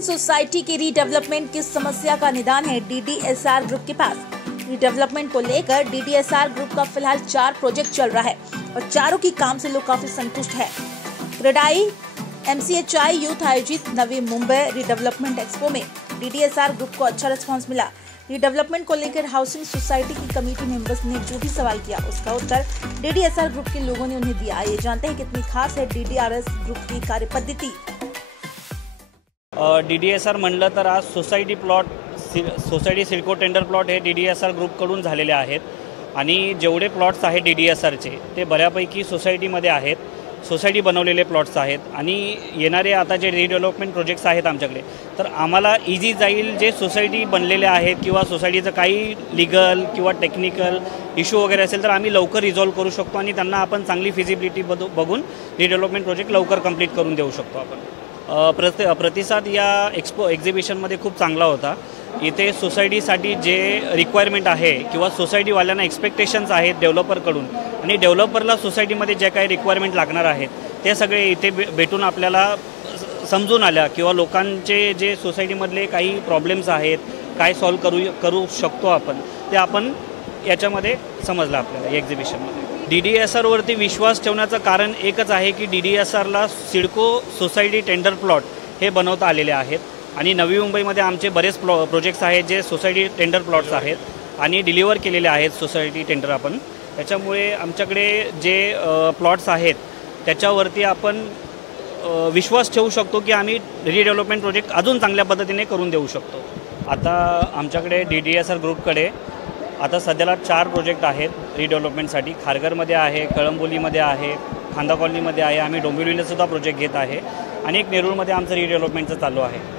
Housing society की redevelopment की समस्या का निदान है डीडीएसआर ग्रुप के पास। रीडेवलपमेंट को लेकर डीडीएसआर ग्रुप का फिलहाल 4 प्रोजेक्ट चल रहा है और चारों की काम से लोग काफी संतुष्ट है। क्रेडाई एमसीएचआई यूथ आयोजित नवी मुंबई रीडेवलपमेंट एक्सपो में डीडीएसआर ग्रुप को अच्छा रिस्पांस मिला। रीडेवलपमेंट को लेकर हाउसिंग सोसाइटी की कमेटी मेंबर्स ने जो भी सवाल किया उसका उत्तर डीडीएसआर ग्रुप के लोगों ने उन्हें दिया। ये जानते हैं कितनी खास है डीडीआरएस ग्रुप की कार्यपद्धति। डीडीएसआर म्हणलं तर आज सोसायटी सिडको टेंडर प्लॉट हे डीडीएसआर ग्रुपकडून झालेले आहेत आणि जेवढे प्लॉट्स आहेत डीडीएसआरचे ते बऱ्यापैकी सोसायटीमध्ये आहेत, सोसायटी बनवलेले प्लॉट्स आहेत आणि येणारे आता जे रिडेव्हलपमेंट प्रोजेक्ट्स आहेत आमच्याकडे तर आम्हाला इझी जाईल। जे सोसायटी बनलेले आहेत किंवा सोसायटीचं काही लीगल किंवा टेक्निकल इश्यू वगैरे असेल तर आम्ही लवकर रिझॉल्व करू शकतो आणि त्यांना आपण चांगली फिजिबिलिटी बघून रिडेव्हलपमेंट प्रोजेक्ट लवकर कंप्लीट करून देऊ शकतो आपण। प्रतिसाद या एक्झिबिशनमध्ये खूप चांगला होता। इथे सोसायटीसाठी जे रिक्वायरमेंट आहे किंवा सोसायटीवाल्यांना एक्सपेक्टेशन्स आहेत डेव्हलपरकडून आणि डेव्हलपरला सोसायटीमध्ये जे काही रिक्वायरमेंट लागणार आहेत ते सगळे इथे भेटून आपल्याला समजून आल्या किंवा लोकांचे जे सोसायटीमधले काही प्रॉब्लेम्स आहेत काय सॉल्व्ह करू शकतो आपण ते आपण याच्यामध्ये समजलं आपल्याला एक्झिबिशनमध्ये। डीडीएसआरवरती विश्वास ठेवण्याचं कारण एकच आहे की डीडीएसआरला सिडको सोसायटी टेंडर प्लॉट हे बनवता आलेले आहेत आणि नवी मुंबईमध्ये आमचे बरेच प्रोजेक्ट्स आहेत जे सोसायटी टेंडर प्लॉट्स आहेत आणि डिलिव्हर केलेले आहेत सोसायटी टेंडर आपण। त्याच्यामुळे आमच्याकडे जे प्लॉट्स आहेत त्याच्यावरती आपण विश्वास ठेवू शकतो की आम्ही रिडेव्हलपमेंट प्रोजेक्ट अजून चांगल्या पद्धतीने करून देऊ शकतो। आता आमच्याकडे डीडीएसआर ग्रुपकडे आता सध्याला 4 प्रोजेक्ट आहेत रिडेव्हलपमेंटसाठी। खारघरमध्ये आहे, कळंबोलीमध्ये आहे, खांदा कॉलनीमध्ये आहे, आम्ही डोंबिवलीला सुद्धा प्रोजेक्ट घेत आहे आणि एक नेरूळमध्ये आमचं रिडेव्हलपमेंटचं चालू आहे।